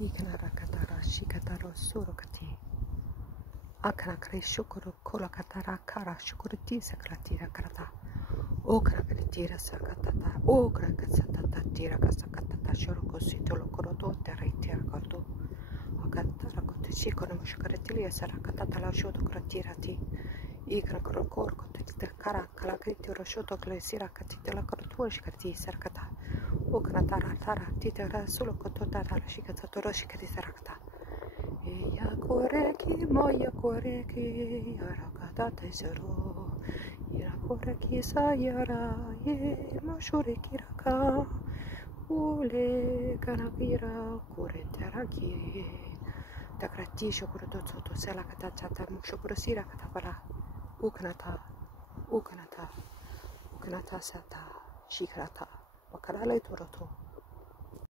Ikanarakatara shikataro surokati. Akanakre shukuru kolakatara kara shukurati sakratira karata. Okrakatira sakatata. Okrakasatata tira kasakatata shurukositolo koroto teritira koto. Akatara kote shikono mushukaratilia sarakatata la shotokratirati. Ikanakorokor kote kara kalakritiro shotoklesira katitela korotuashkati sarakata. Okratara tara titera solo kototara shikatoro shikati sarakata. Ya koreki moya koreki arakata tesoro ya koreki sayara ye mashureki raka ule kanakira kureteraki takrati shokuroto to sela kata chata mushokurosira kata para ukanata sata shikrata wakarale toroto